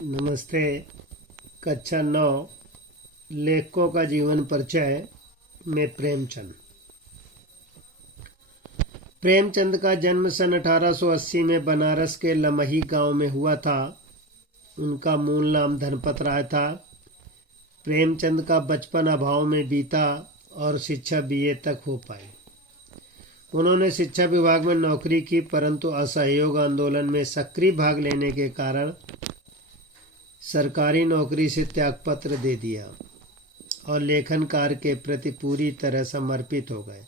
नमस्ते। कक्षा 9 लेखकों का जीवन परिचय में प्रेमचंद का जन्म सन 1880 में बनारस के लमही गांव में हुआ था। उनका मूल नाम धनपत राय था। प्रेमचंद का बचपन अभाव में बीता और शिक्षा बीए तक हो पाई। उन्होंने शिक्षा विभाग में नौकरी की, परंतु असहयोग आंदोलन में सक्रिय भाग लेने के कारण सरकारी नौकरी से त्यागपत्र दे दिया और लेखन कार्य के प्रति पूरी तरह समर्पित हो गए।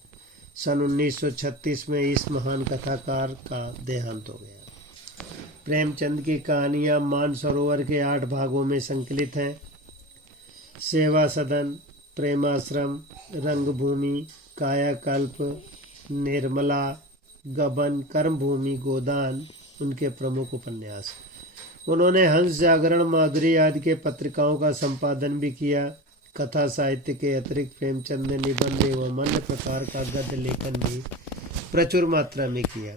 सन 1936 में इस महान कथाकार का देहांत हो गया। प्रेमचंद की कहानियाँ मानसरोवर के 8 भागों में संकलित हैं। सेवा सदन, प्रेमाश्रम, रंगभूमि, कायाकल्प, निर्मला, गबन, कर्मभूमि, गोदान उनके प्रमुख उपन्यास। उन्होंने हंस, जागरण, माधुरी आदि के पत्रिकाओं का संपादन भी किया। कथा साहित्य के अतिरिक्त प्रेमचंद ने निबंध एवं अन्य प्रकार का गद्य लेखन भी प्रचुर मात्रा में किया।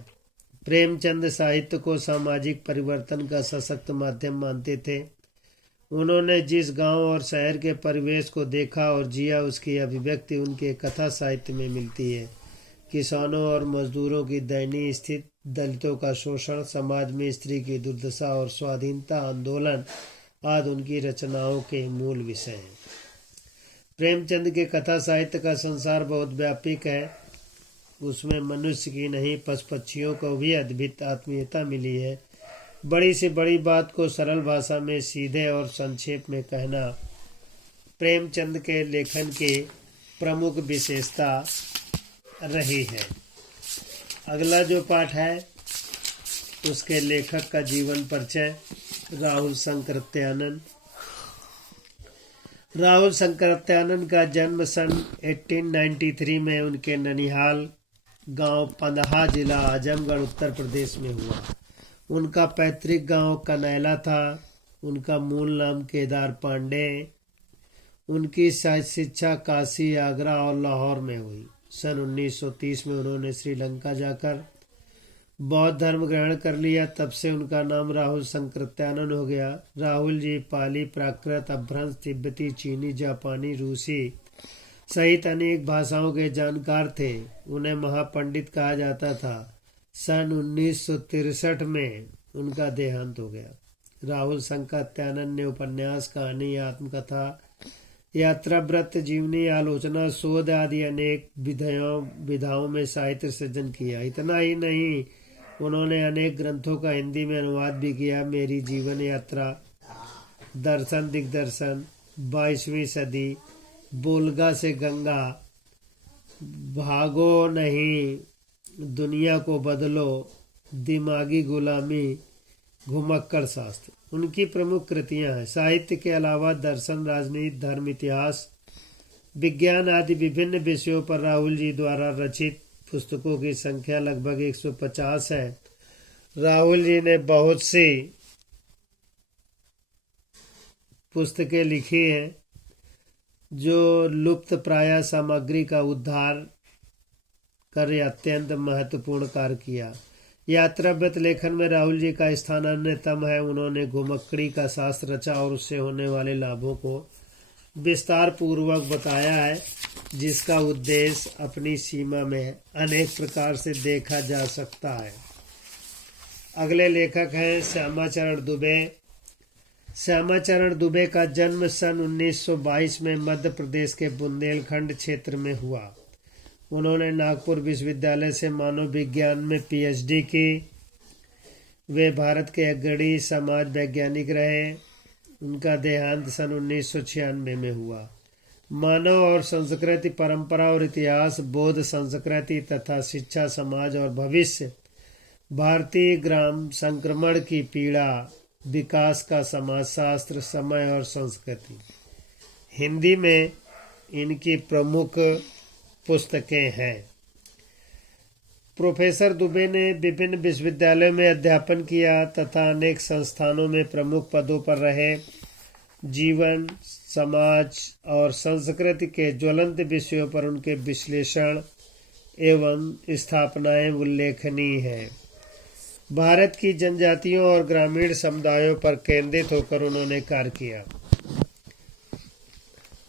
प्रेमचंद साहित्य को सामाजिक परिवर्तन का सशक्त माध्यम मानते थे। उन्होंने जिस गांव और शहर के परिवेश को देखा और जिया, उसकी अभिव्यक्ति उनके कथा साहित्य में मिलती है। किसानों और मजदूरों की दयनीय स्थिति, दलितों का शोषण, समाज में स्त्री की दुर्दशा और स्वाधीनता आंदोलन आदि उनकी रचनाओं के मूल विषय हैं। प्रेमचंद के कथा साहित्य का संसार बहुत व्यापक है। उसमें मनुष्य की नहीं, पशु पक्षियों को भी अद्भुत आत्मीयता मिली है। बड़ी से बड़ी बात को सरल भाषा में सीधे और संक्षेप में कहना प्रेमचंद के लेखन की प्रमुख विशेषता रही है। अगला जो पाठ है उसके लेखक का जीवन परिचय। राहुल शंकरत्यानन। राहुल शंकरत्यानन का जन्म सन 1893 में उनके ननिहाल गांव पंदहा, जिला आजमगढ़, उत्तर प्रदेश में हुआ। उनका पैतृक गांव कनैला था। उनका मूल नाम केदार पांडे। उनकी शिक्षा काशी, आगरा और लाहौर में हुई। सन 1930 में उन्होंने श्रीलंका जाकर बौद्ध धर्म ग्रहण कर लिया। तब से उनका नाम राहुल शंकरत्यानन हो गया। राहुल जी पाली, प्राकृत, अपभ्रंश, तिब्बती, चीनी, जापानी, रूसी सहित अनेक भाषाओं के जानकार थे। उन्हें महापंडित कहा जाता था। सन 1963 में उनका देहांत हो गया। राहुल शंकरत्यानन ने उपन्यास, कहानी, आत्मकथा, यात्रा, व्रत, जीवनी, आलोचना, शोध आदि अनेक विधाओं में साहित्य सृजन किया। इतना ही नहीं, उन्होंने अनेक ग्रंथों का हिंदी में अनुवाद भी किया। मेरी जीवन यात्रा, दर्शन दिग्दर्शन, 22वीं सदी, बोलगा से गंगा, भागो नहीं, दुनिया को बदलो, दिमागी गुलामी, घुमक्कड़ शास्त्र उनकी प्रमुख कृतियां हैं। साहित्य के अलावा दर्शन, राजनीति, धर्म, इतिहास, विज्ञान आदि विभिन्न विषयों पर राहुल जी द्वारा रचित पुस्तकों की संख्या लगभग 150 है। राहुल जी ने बहुत सी पुस्तकें लिखी हैं जो लुप्त प्राय सामग्री का उद्धार कर अत्यंत महत्वपूर्ण कार्य किया। यात्राव्रत लेखन में राहुल जी का स्थान अन्यतम है। उन्होंने घुमक्कड़ी का शास्त्र रचा और उससे होने वाले लाभों को विस्तार पूर्वक बताया है, जिसका उद्देश्य अपनी सीमा में अनेक प्रकार से देखा जा सकता है। अगले लेखक हैं श्यामाचरण दुबे। श्यामाचरण दुबे का जन्म सन 1922 में मध्य प्रदेश के बुंदेलखंड क्षेत्र में हुआ। उन्होंने नागपुर विश्वविद्यालय से मानव विज्ञान में पीएचडी की। वे भारत के अग्रणी समाज वैज्ञानिक रहे। उनका देहांत सन 1996 में हुआ। मानव और संस्कृति, परंपरा और इतिहास, बौद्ध संस्कृति तथा शिक्षा, समाज और भविष्य, भारतीय ग्राम संक्रमण की पीड़ा, विकास का समाजशास्त्र, समय और संस्कृति हिंदी में इनकी प्रमुख पुस्तकें हैं। प्रोफेसर दुबे ने विभिन्न विश्वविद्यालयों में अध्यापन किया तथा अनेक संस्थानों में प्रमुख पदों पर रहे। जीवन, समाज और संस्कृति के ज्वलंत विषयों पर उनके विश्लेषण एवं स्थापनाएं उल्लेखनीय हैं। भारत की जनजातियों और ग्रामीण समुदायों पर केंद्रित होकर उन्होंने कार्य किया।